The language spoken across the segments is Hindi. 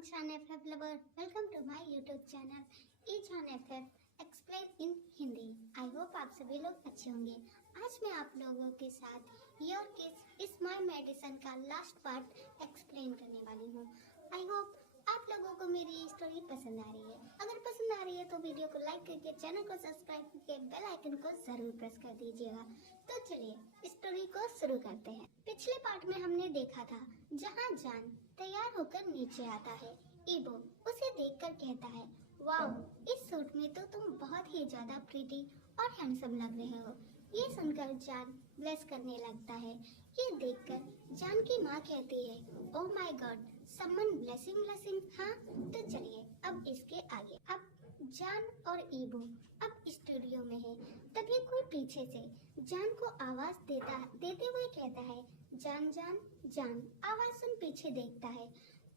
Shan FF lover, welcome to my YouTube channel Shan FF explain in Hindi. I hope आप सभी लोग अच्छे होंगे। आज मैं आप लोगों के साथ योर किस इज माय मेडिसिन का लास्ट पार्ट एक्सप्लेन करने वाली हूँ। आई होप आप लोगों को मेरी ये स्टोरी पसंद आ रही है। अगर पसंद आ रही है तो वीडियो को लाइक करके चैनल को सब्सक्राइब करके बेल आइकन को जरूर प्रेस कर दीजिएगा। तो चलिए स्टोरी को शुरू करते हैं। पिछले पार्ट में हमने देखा था जहाँ जान तैयार होकर नीचे आता है। ईबो उसे देखकर कहता है, वाओ, इस सूट में तो तुम बहुत ही ज्यादा प्रीटी और हैंडसम लग रहे हो। ये सुनकर जान ब्लेस करने लगता है। ये देखकर जान की माँ कहती है, oh my God, someone blessing blessing. हाँ, तो चलिए अब इसके आगे। अब जान और ईबो अब स्टूडियो में है। तभी कोई पीछे से जान को आवाज देते हुए कहता है, जान जान जान। आवाज सुन पीछे देखता है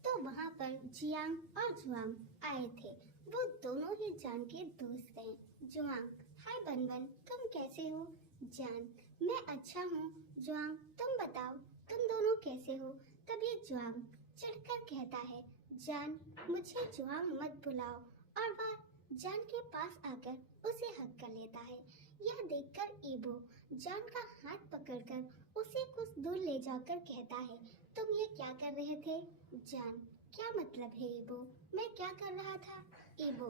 तो वहाँ पर जियांग और जुआंग आए थे। वो दोनों ही जान के दोस्त हैं। जुआंग, हाय बनबन, तुम कैसे हो? जान, मैं अच्छा हूँ। जुआंग, तुम बताओ तुम दोनों कैसे हो? तभी जुआंग चिढ़कर कहता है, जान, मुझे जुआंग मत बुलाओ। और वह जान के पास आकर उसे हक कर लेता है। यह देखकर ईबो जान का हाथ पकड़कर उसे कुछ दूर ले जाकर कहता है, तुम ये क्या कर रहे थे? जान, क्या मतलब है ईबो? मैं क्या कर रहा था? ईबो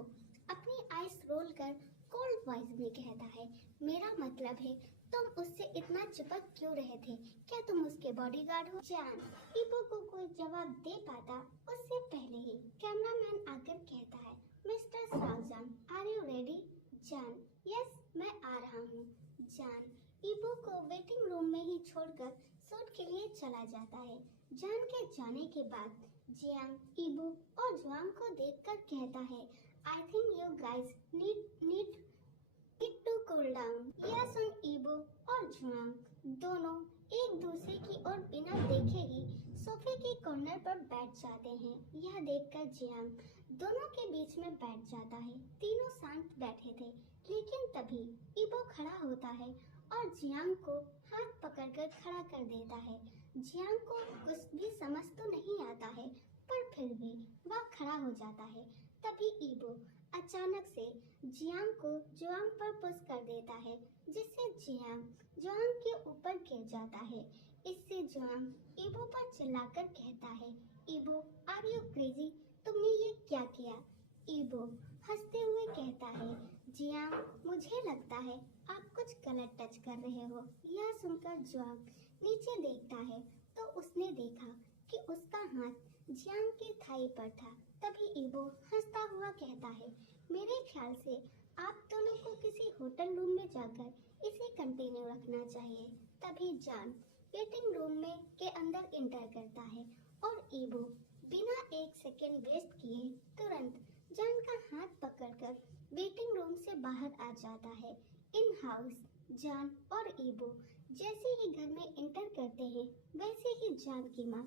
अपनी आइस रोल कर कोल्ड वॉइस में कहता है, मेरा मतलब है तुम उससे इतना चिपक क्यों रहे थे? क्या तुम उसके बॉडीगार्ड हो? जान ईबो को कोई जवाब दे पाता उससे पहले ही कैमरामैन आकर कहता है, मिस्टर सावजान, आर यू रेडी? जान, यस, मैं आ रहा हूँ। जान ईबो को वेटिंग रूम में ही छोड़कर शूट के लिए चला जाता है। जान के जाने के बाद जियांग ईबो और जुआंग को देखकर कहता है, I think you guys need to cool down. यह सुन ईबो और जुआंग दोनों एक दूसरे की ओर बिना देखे ही सोफे के कॉर्नर पर बैठ जाते हैं। यह देखकर जियांग दोनों के बीच में बैठ जाता है। तीनों शांत बैठे थे, लेकिन तभी ईबो खड़ा होता है और जियांग को हाथ पकड़कर खड़ा कर देता है। जियांग को कुछ भी समझ तो नहीं आता है, पर फिर भी वह खड़ा हो जाता है। तभी ईबो अचानक से जियांग को जुआंग पर पुश कर देता है, जिससे जियांग जुआंग के ऊपर गिर जाता है। इससे जुआंग ईबो पर चिल्लाकर कहता है, ईबो, आर यू क्रेजी? तुमने ये क्या किया? ईबो हंसते हुए कहता है, जियांग, मुझे लगता है आप कुछ गलत टच कर रहे हो। यह सुनकर जुआंग नीचे देखता है तो उसने देखा कि उसका हाथ जियांग की थाई पर था। तभी ईबो हंसता हुआ कहता है, मेरे ख्याल से आप दोनों को किसी होटल रूम में जाकर इसे कंटिन्यू रखना चाहिए। तभी जान वेटिंग रूम में के अंदर इंटर करता है और ईबो बिना एक सेकेंड वेस्ट किए तुरंत जान का हाथ पकड़कर वेटिंग रूम से बाहर आ जाता है। इन हाउस जान और ईबो जैसे ही घर में इंटर करते हैं, वैसे ही जान की माँ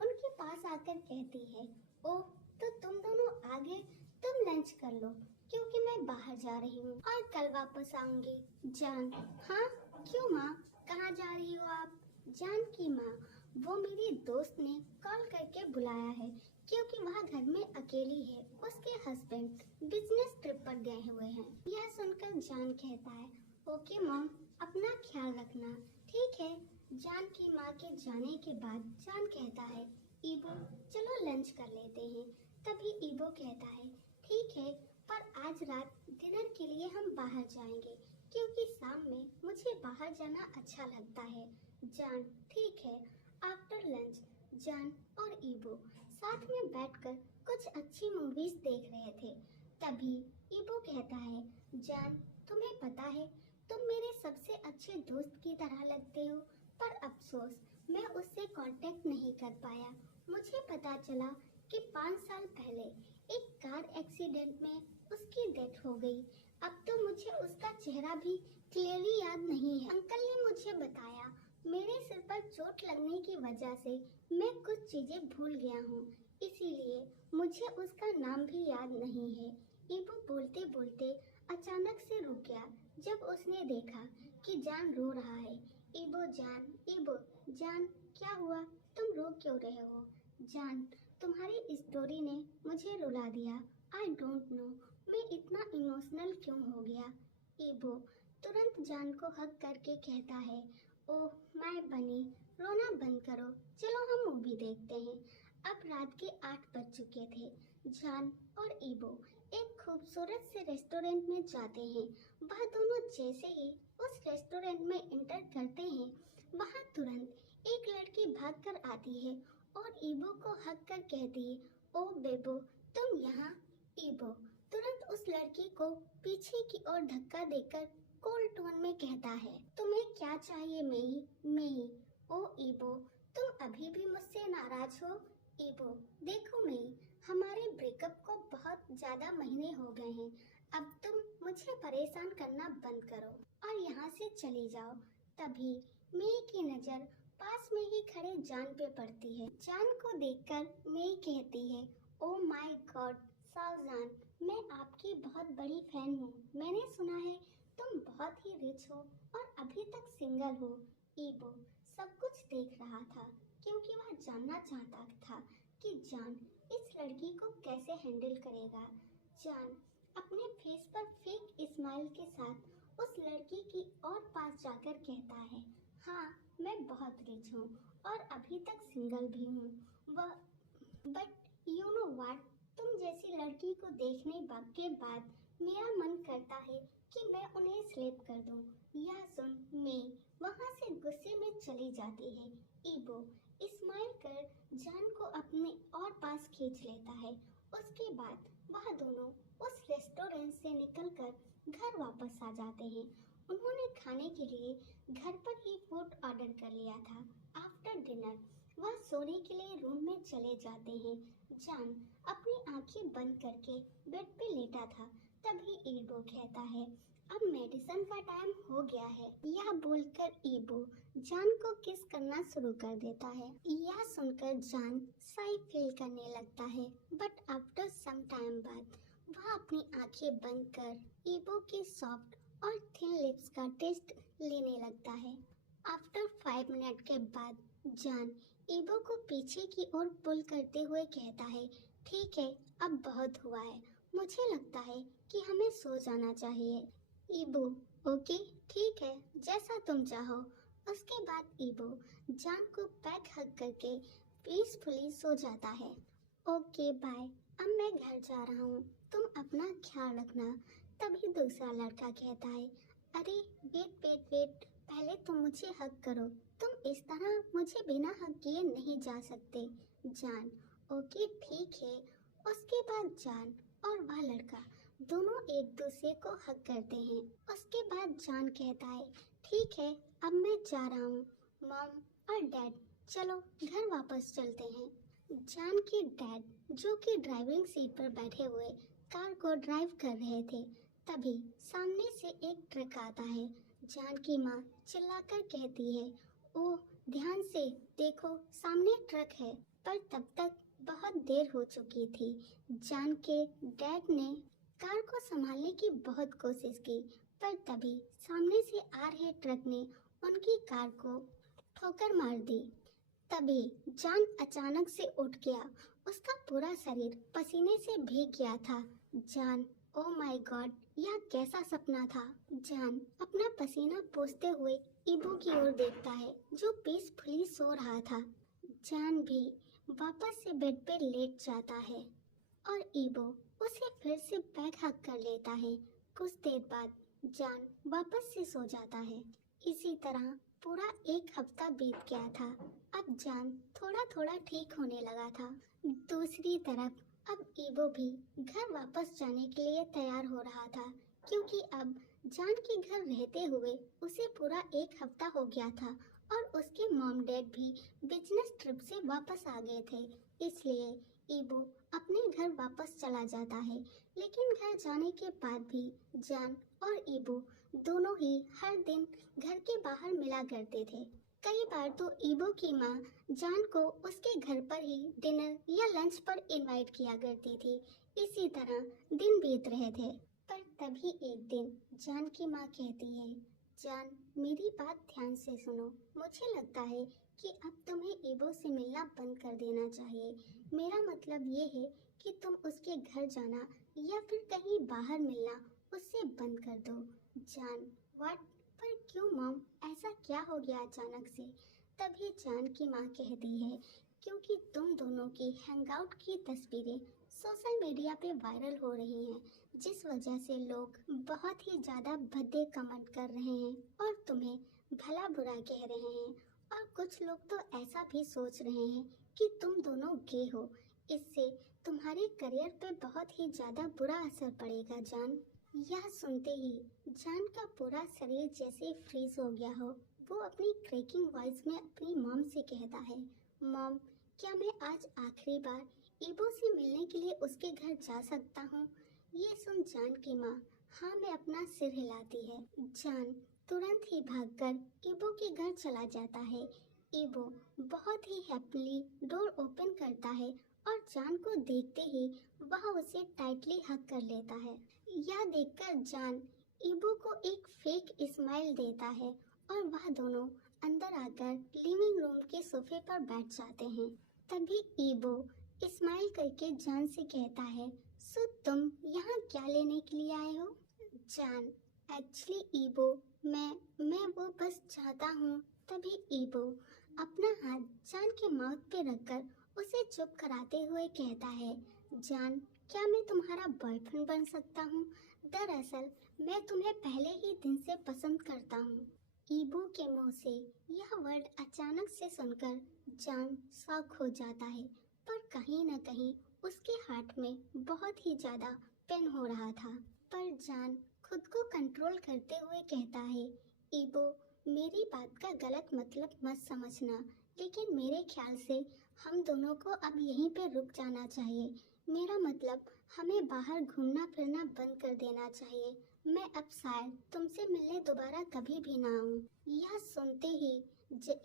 उनके पास आकर कहती है, ओह, तो तुम दोनों आ गए, तुम लंच कर लो क्योंकि मैं बाहर जा रही हूँ और कल वापस आऊंगी। जान, हाँ, क्यों माँ, कहाँ जा रही हो आप? जान की माँ, वो मेरी दोस्त ने कॉल करके बुलाया है क्योंकि वह घर में अकेली है। उसके हस्बैंड बिजनेस ट्रिप पर गए हुए हैं। यह सुनकर जान कहता है, ओके मॉम, अपना ख्याल रखना। ठीक है। जान की माँ के जाने के बाद जान कहता है, ईबो, चलो लंच कर लेते हैं। तभी ईबो कहता है, ठीक है, पर आज रात डिनर के लिए हम बाहर जाएंगे क्योंकि शाम में मुझे बाहर जाना अच्छा लगता है। जान, ठीक है। आफ्टर लंच जान और ईबो साथ में बैठकर कुछ अच्छी मूवीज देख रहे थे। तभी ईबो कहता है, जान, तुम्हें पता है तुम मेरे सबसे अच्छे दोस्त की तरह लगते हो, पर अफसोस मैं उससे कांटेक्ट नहीं कर पाया। मुझे पता चला कि 5 साल पहले एक कार एक्सीडेंट में उसकी डेथ हो गई। अब तो मुझे उसका चेहरा भी क्लियरली याद नहीं है। अंकल ने मुझे बताया मेरे सिर पर चोट लगने की वजह से मैं कुछ चीजें भूल गया हूँ, इसीलिए मुझे उसका नाम भी याद नहीं है। ईबो बोलते बोलते अचानक से रुक गया जब उसने देखा कि जान रो रहा है। ईबो, जान, ईबो, जान, क्या हुआ? तुम रो क्यों रहे हो? जान, तुम्हारी स्टोरी ने मुझे रुला दिया। आई डोंट नो मैं इतना इमोशनल क्यों हो गया। ईबो तुरंत जान को हक करके कहता है, ओह माय बनी, रोना बंद करो, चलो हम मूवी देखते हैं। अब रात के 8 बज चुके थे। जान और ईबो एक खूबसूरत से रेस्टोरेंट में जाते हैं। वह दोनों जैसे ही उस रेस्टोरेंट में एंटर करते हैं, वहां तुरंत एक लड़की भागकर आती है और ईबो को हक कर कहती है, ओ बेबो तुम यहाँ। ईबो तुरंत उस लड़की को पीछे की ओर धक्का देकर कोल्ड टोन में कहता है, तुम्हें क्या चाहिए मेई? मेई, ओ ईबो तुम अभी भी मुझसे नाराज हो? ईबो देखो मेई, हमारे ब्रेकअप को बहुत ज्यादा महीने हो गए हैं। अब तुम मुझे परेशान करना बंद करो और यहाँ से चली जाओ। तभी मेई की नजर पास में ही खड़े जान पे पड़ती है। जान को देखकर मेई कहती है, ओ माय गॉड सावजान, मैं आपकी बहुत बड़ी फैन हूँ। मैंने सुना है तुम बहुत ही रिच हो और अभी तक सिंगल हो। ईबो सब कुछ देख रहा था क्योंकि वह जानना चाहता था कि जान इस लड़की को कैसे हैंडल करेगा। जान अपने फेस पर फेक स्माइल के साथ उस लड़की की और पास जाकर कहता है, हाँ मैं बहुत रिच हूँ और अभी तक सिंगल भी हूँ। वह बट यू नो व्हाट, तुम जैसी लड़की को देखने के बाद मेरा मन करता है कि मैं उन्हें स्लेप कर दूं। यह सुन मैं वहां से गुस्से में चली जाती है। ईबो स्माइल कर जान को अपने और पास खींच लेता है। उसके बाद वह दोनों उस रेस्टोरेंट से निकलकर घर वापस आ जाते हैं। उन्होंने खाने के लिए घर पर ही फूड ऑर्डर कर लिया था। आफ्टर डिनर वह सोने के लिए रूम में चले जाते हैं। जान अपनी आंखें बंद करके बेड पे लेटा था। तभी ईबो कहता है, अब मेडिसिन का टाइम हो गया है। यह बोलकर ईबो जान को किस करना शुरू कर देता है। यह सुनकर जान साई फील करने लगता है, बट आफ्टर सम टाइम बाद वह अपनी आंखें बंद कर ईबो के सॉफ्ट और थिन लिप्स का टेस्ट लेने लगता है। आफ्टर 5 मिनट के बाद जान ईबो को पीछे की ओर पुल करते हुए कहता है, ठीक है अब बहुत हुआ है, मुझे लगता है कि हमें सो जाना चाहिए। ईबो ओके ठीक है, जैसा तुम चाहो। उसके बाद ईबो जान को बैक हग करके पीसफुली सो जाता है। ओके बाय, अब मैं घर जा रहा हूँ, तुम अपना ख्याल रखना। तभी दूसरा लड़का कहता है, अरे वेट वेट वेट, पहले तुम मुझे हग करो, तुम इस तरह मुझे बिना हग किए नहीं जा सकते। जान ओके ठीक है। उसके बाद जान और वह लड़का दोनों एक दूसरे को हग करते हैं। उसके बाद जान कहता है, ठीक है अब मैं जा रहा हूँ। मॉम और डैड चलो घर वापस चलते हैं। जान के डैड जो कि ड्राइविंग सीट पर बैठे हुए कार को ड्राइव कर रहे थे, तभी सामने से एक ट्रक आता है। जान की माँ चिल्लाकर कहती है, ओह ध्यान से देखो सामने ट्रक है। पर तब तक बहुत देर हो चुकी थी। जान के डैड ने कार को संभालने की बहुत कोशिश की, पर तभी सामने से आ रहे ट्रक ने उनकी कार को ठोकर मार दी। तभी जान अचानक से उठ गया। उसका पूरा शरीर पसीने से भीग गया था। जान ओ माय गॉड, यह कैसा सपना था। जान अपना पसीना पोंछते हुए ईबो की ओर देखता है जो पीसफुली सो रहा था। जान भी वापस से बेड पे लेट जाता है और ईबो उसे फिर से बैक हग कर लेता है। कुछ देर बाद जान वापस से सो जाता है। इसी तरह पूरा 1 हफ्ता बीत गया था। अब जान थोड़ा थोड़ा ठीक होने लगा था। दूसरी तरफ अब ईबो भी घर वापस जाने के लिए तैयार हो रहा था, क्योंकि अब जान के घर रहते हुए उसे पूरा 1 हफ्ता हो गया था और उसके मॉम डैड भी बिजनेस ट्रिप से वापस आ गए थे। इसलिए ईबो अपने घर वापस चला जाता है। लेकिन घर जाने के बाद भी जान और ईबो दोनों ही हर दिन घर के बाहर मिला करते थे। कई बार तो ईबो की माँ जान को उसके घर पर ही डिनर या लंच पर इनवाइट किया करती थी। इसी तरह दिन बीत रहे थे। पर तभी एक दिन जान की माँ कहती है, जान मेरी बात ध्यान से सुनो, मुझे लगता है कि अब तुम्हें ईबो से मिलना बंद कर देना चाहिए। मेरा मतलब ये है कि तुम उसके घर जाना या फिर कहीं बाहर मिलना उससे बंद कर दो। जान, व्हाट? पर क्यों मॉम, ऐसा क्या हो गया अचानक से? तभी जान की माँ कहती है, क्योंकि तुम दोनों की हैंगआउट की तस्वीरें सोशल मीडिया पे वायरल हो रही हैं, जिस वजह से लोग बहुत ही ज़्यादा भद्दे कमेंट कर रहे हैं और तुम्हें भला बुरा कह रहे हैं। और कुछ लोग तो ऐसा भी सोच रहे हैं कि तुम दोनों गे हो। इससे तुम्हारे करियर पे बहुत ही ज़्यादा बुरा असर पड़ेगा जान। यह सुनते ही जान का पूरा शरीर जैसे फ्रीज हो गया हो। वो अपनी क्रैकिंग वॉइस में अपनी मॉम से कहता है, मॉम, क्या मैं आज आखिरी बार ईबो से मिलने के लिए उसके घर जा सकता हूँ? ये सुन जान की माँ हाँ में अपना सिर हिलाती है। जान तुरंत ही भागकर ईबो के घर चला जाता है। ईबो बहुत ही हैप्पीली डोर ओपन करता है और जान को देखते ही वह उसे टाइटली हग कर लेता है। यह देखकर जान ईबो को एक फेक स्माइल देता है और वह दोनों अंदर आकर लिविंग रूम के सोफे पर बैठ जाते हैं। तभी ईबो स्माइल करके जान से कहता है, सो तुम यहाँ क्या लेने के लिए आए हो? जान, एक्चुअली ईबो, मैं वो बस चाहता हूँ। तभी ईबो अपना हाथ जान के माउथ पे रखकर उसे चुप कराते हुए कहता है, जान, क्या मैं तुम्हारा बॉयफ्रेंड बन सकता हूँ? दरअसल मैं तुम्हें पहले ही दिन से पसंद करता हूँ। ईबो के मुंह से यह वर्ड अचानक से सुनकर जान शॉक हो जाता है, पर कहीं न कहीं उसके हार्ट में बहुत ही ज्यादा पेन हो रहा था। पर जान खुद को कंट्रोल करते हुए कहता है, ईबो, मेरी बात का गलत मतलब मत समझना, लेकिन मेरे ख्याल से हम दोनों को अब यहीं पे रुक जाना चाहिए। मेरा मतलब हमें बाहर घूमना फिरना बंद कर देना चाहिए। मैं अब शायद तुमसे मिलने दोबारा कभी भी ना आऊं। यह सुनते ही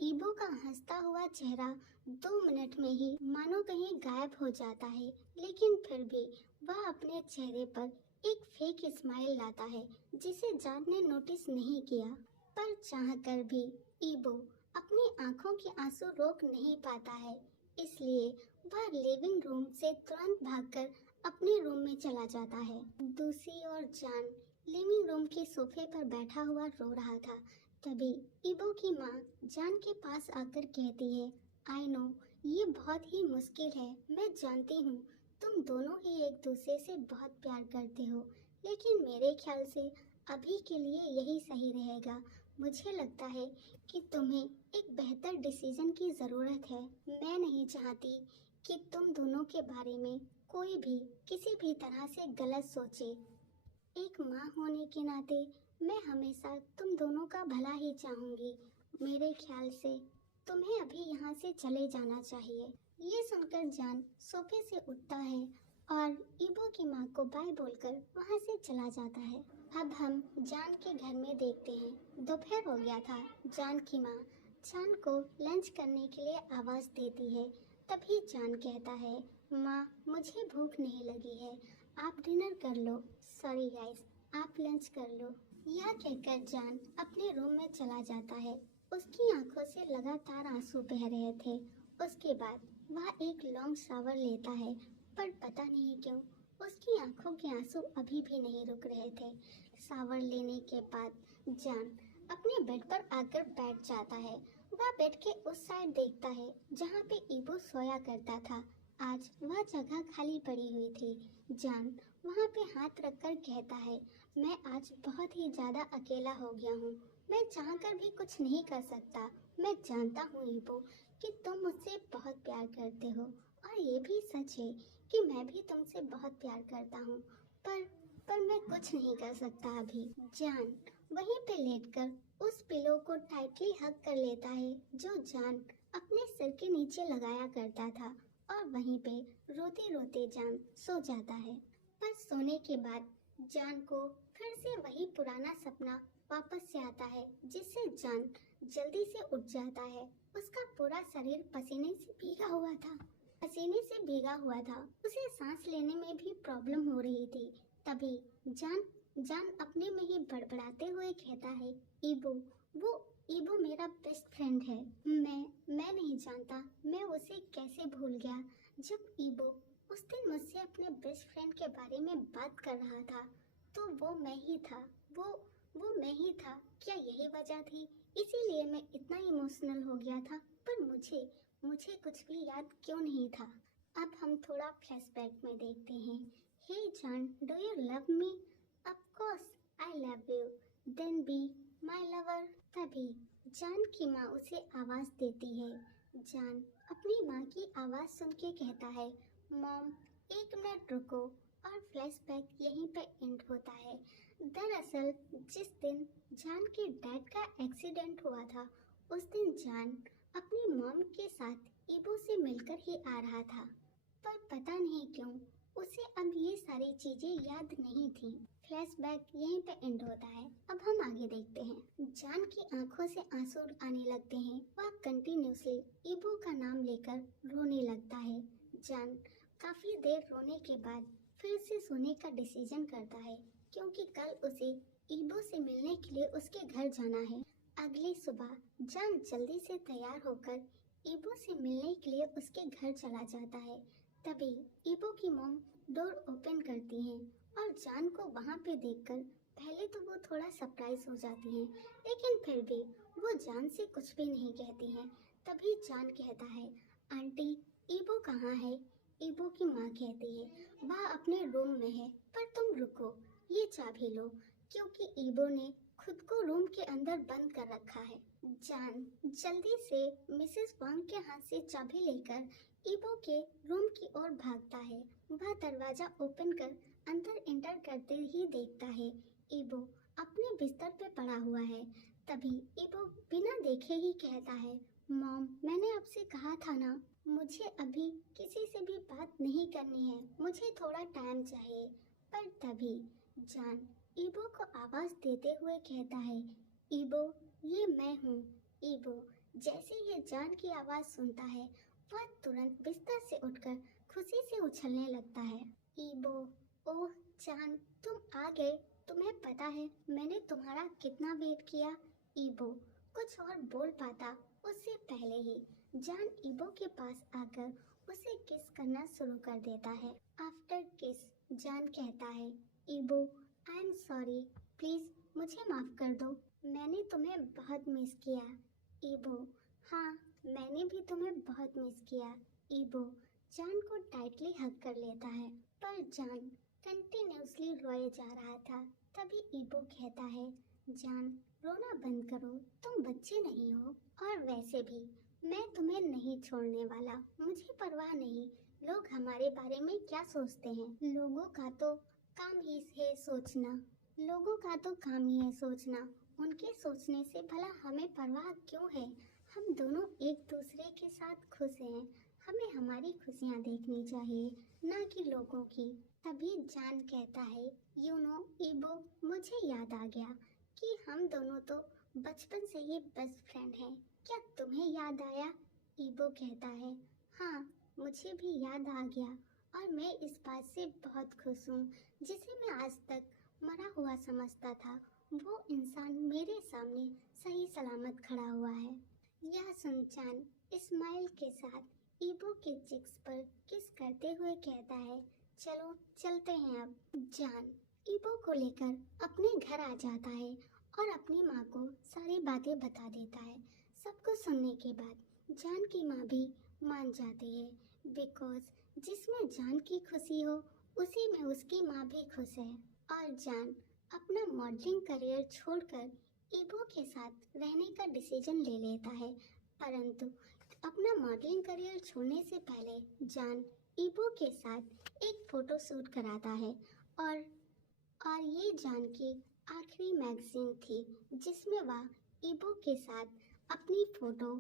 ईबो का हंसता हुआ चेहरा 2 मिनट में ही मानो कहीं गायब हो जाता है, लेकिन फिर भी वह अपने चेहरे पर एक फेक स्माइल लाता है जिसे जान ने नोटिस नहीं किया। पर चाहकर भी ईबो अपनी आंखों के आंसू रोक नहीं पाता है, इसलिए वह लिविंग रूम से तुरंत भागकर अपने रूम में चला जाता है। दूसरी ओर जान लिविंग रूम के सोफे पर बैठा हुआ रो रहा था। तभी ईबो की माँ जान के पास आकर कहती है, आई नो, ये बहुत ही मुश्किल है, मैं जानती हूँ तुम दोनों ही एक दूसरे से बहुत प्यार करते हो, लेकिन मेरे ख्याल से अभी के लिए यही सही रहेगा। मुझे लगता है कि तुम्हें एक बेहतर डिसीजन की ज़रूरत है। मैं नहीं चाहती कि तुम दोनों के बारे में कोई भी किसी भी तरह से गलत सोचे। एक माँ होने के नाते मैं हमेशा तुम दोनों का भला ही चाहूँगी। मेरे ख्याल से तुम्हें अभी यहाँ से चले जाना चाहिए। ये सुनकर जान सोफे से उठता है और ईबो की माँ को बाय बोलकर वहाँ से चला जाता है। अब हम जान के घर में देखते हैं। दोपहर हो गया था। जान की माँ जान को लंच करने के लिए आवाज़ देती है। तभी जान कहता है, माँ, मुझे भूख नहीं लगी है, आप डिनर कर लो। सॉरी गाइस, आप लंच कर लो। यह कहकर जान अपने रूम में चला जाता है। उसकी आंखों से लगातार आंसू बह रहे थे। उसके बाद वह एक लॉन्ग शावर लेता है, पर पता नहीं क्यों उसकी आंखों के आंसू अभी भी नहीं रुक रहे थे। शावर लेने के बाद जान अपने बेड पर आकर बैठ जाता है। वह बेड के उस साइड देखता है जहाँ पे ईबो सोया करता था। आज वह जगह खाली पड़ी हुई थी। जान वहाँ पे हाथ रखकर कहता है, मैं आज बहुत ही ज्यादा अकेला हो गया हूँ। मैं चाहकर भी कुछ नहीं कर सकता। मैं जानता हूँ ईबो कि तुम मुझसे बहुत प्यार करते हो, और ये भी सच है कि मैं भी तुमसे बहुत प्यार करता हूँ, पर मैं कुछ नहीं कर सकता अभी। जान वहीं पे लेटकर उस पिलो को टाइटली हग कर लेता है जो जान अपने सिर के नीचे लगाया करता था, और वहीं पे रोते रोते जान सो जाता है। पर सोने के बाद जान को फिर से वही पुराना सपना वापस से आता है, जिससे जान जल्दी से उठ जाता है। उसका पूरा शरीर पसीने से भीगा हुआ था। उसे सांस लेने में भी प्रॉब्लम हो रही थी। तभी जान अपने में ही बड़बड़ाते हुए कहता है, ईबो, ईबो मेरा बेस्ट फ्रेंड है। मैं नहीं जानता मैं उसे कैसे भूल गया। जब ईबो उस दिन मुझसे अपने बेस्ट फ्रेंड के बारे में बात कर रहा था तो वो मैं ही था। वो वो मैं ही था। क्या यही वजह थी? इसीलिए मैं इतना इमोशनल हो गया था। पर मुझे मुझे कुछ भी याद क्यों नहीं था? अब हम थोड़ा फ्लैशबैक में देखते हैं। हे जान, do you love me? Of course I love you. Then be my lover. तभी जान की माँ उसे आवाज देती है। जान अपनी माँ की आवाज सुन के कहता है, मॉम एक मिनट रुको। और फ्लैशबैक यहीं पे एंड होता है। दरअसल जिस दिन जान के डैड का एक्सीडेंट हुआ था उस दिन जान अपनी मॉम के साथ ईबो से मिलकर ही आ रहा था। पर पता नहीं क्यों उसे अब ये सारी चीजें याद नहीं थी। फ्लैशबैक यहीं पे एंड होता है। अब हम आगे देखते हैं। जान की आंखों से आंसू आने लगते हैं। वह कंटिन्यूसली ईबो का नाम लेकर रोने लगता है। जान काफी देर रोने के बाद फिर से सोने का डिसीजन करता है क्योंकि कल उसे ईबो से मिलने के लिए उसके घर जाना है। अगली सुबह जान जल्दी से तैयार होकर ईबो से मिलने के लिए उसके घर चला जाता है। तभी ईबो की मॉम डोर ओपन करती हैं और जान को वहाँ पे देखकर पहले तो वो थोड़ा सरप्राइज हो जाती हैं, लेकिन फिर भी वो जान से कुछ भी नहीं कहती हैं। तभी जान कहता है, आंटी ईबो कहाँ है? ईबो की माँ कहती है, वह अपने रूम में है। पर तुम रुको, ये चाबी लो, क्योंकि ईबो ने खुद को रूम के अंदर बंद कर रखा है। जान जल्दी से मिसेस वांग के हाथ से चाबी लेकर ईबो के रूम की ओर भागता है। वह दरवाजा ओपन कर अंदर एंटर करते ही देखता है ईबो अपने बिस्तर पे पड़ा हुआ है। तभी ईबो बिना देखे ही कहता है, मॉम मैंने आपसे कहा था ना, मुझे अभी किसी से भी बात नहीं करनी है, मुझे थोड़ा टाइम चाहिए। पर तभी जान ईबो को आवाज देते हुए कहता है, ईबो ये मैं हूँ। ईबो जैसे ये जान की आवाज सुनता है वह तुरंत बिस्तर से उठकर खुशी से उछलने लगता है। ईबो, ओह जान तुम आ गए। तुम्हें पता है मैंने तुम्हारा कितना वेट किया। ईबो कुछ और बोल पाता उससे पहले ही जान ईबो के पास आकर उसे किस करना शुरू कर देता है। आफ्टर किस जान कहता है, ईबो आई एम सॉरी, प्लीज मुझे माफ कर दो, मैंने तुम्हें बहुत मिस किया। ईबो, हाँ मैंने भी तुम्हें बहुत मिस किया। ईबो जान को टाइटली हग कर लेता है। पर जान कंटिन्यूसली रोए जा रहा था। तभी ईबो कहता है, जान रोना बंद करो, तुम बच्चे नहीं हो। और वैसे भी मैं तुम्हें नहीं छोड़ने वाला, मुझे परवाह नहीं लोग हमारे बारे में क्या सोचते हैं। लोगों का तो काम ही है सोचना, लोगों का तो काम ही है सोचना, उनके सोचने से भला हमें परवाह क्यों है? हम दोनों एक दूसरे के साथ खुश हैं, हमें हमारी खुशियाँ देखनी चाहिए, ना कि लोगों की। तभी जान कहता है, यू नो ईबो, मुझे याद आ गया कि हम दोनों तो बचपन से ही बेस्ट फ्रेंड हैं। क्या तुम्हें याद आया? ईबो कहता है, हाँ मुझे भी याद आ गया और मैं इस बात से बहुत खुश हूँ। जिसे मैं आज तक मरा हुआ समझता था वो इंसान मेरे सामने सही सलामत खड़ा हुआ है। यह सुन जान स्माइल के साथ ईबो के चिक्स पर किस करते हुए कहता है, चलो चलते हैं अब। जान ईबो को लेकर अपने घर आ जाता है और अपनी माँ को सारी बातें बता देता है। सब कुछ सुनने के बाद जान की माँ भी मान जाती है, बिकॉज जिसमें जान की खुशी हो उसी में उसकी माँ भी खुश है। और जान अपना मॉडलिंग करियर छोड़कर ईबो के साथ रहने का डिसीजन ले लेता है। परंतु अपना मॉडलिंग करियर छोड़ने से पहले जान ईबो के साथ एक फोटो शूट कराता है और ये जान की आखिरी मैगजीन थी जिसमें वह ईबो के साथ अपनी फोटो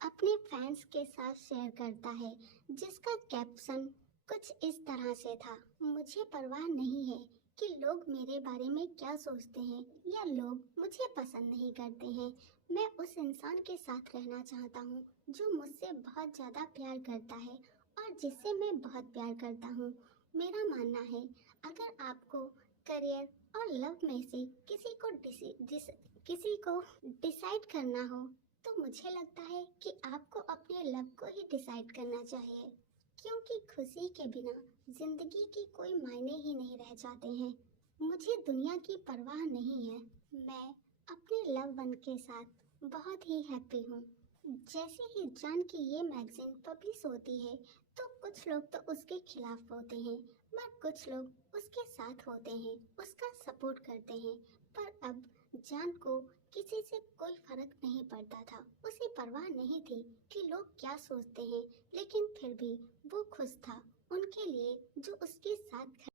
अपने फैंस के साथ शेयर करता है, जिसका कैप्शन कुछ इस तरह से था, मुझे परवाह नहीं है कि लोग मेरे बारे में क्या सोचते हैं या लोग मुझे पसंद नहीं करते हैं। मैं उस इंसान के साथ रहना चाहता हूँ जो मुझसे बहुत ज़्यादा प्यार करता है और जिससे मैं बहुत प्यार करता हूँ। मेरा मानना है अगर आपको करियर और लव में से किसी को डिसाइड करना हो तो मुझे लगता है कि आपको अपने लव को ही डिसाइड करना चाहिए, क्योंकि खुशी के बिना जिंदगी की कोई मायने ही नहीं रह जाते हैं। मुझे दुनिया की परवाह नहीं है। मैं अपने लव वन के साथ बहुत ही हैप्पी हूँ। जैसे ही जान की ये मैगजीन पब्लिश होती है तो कुछ लोग तो उसके खिलाफ होते हैं, पर कुछ लोग उसके साथ होते हैं, उसका सपोर्ट करते हैं। पर अब जान को किसी से कोई फर्क नहीं पड़ता था, उसे परवाह नहीं थी कि लोग क्या सोचते हैं, लेकिन फिर भी वो खुश था उनके लिए जो उसके साथ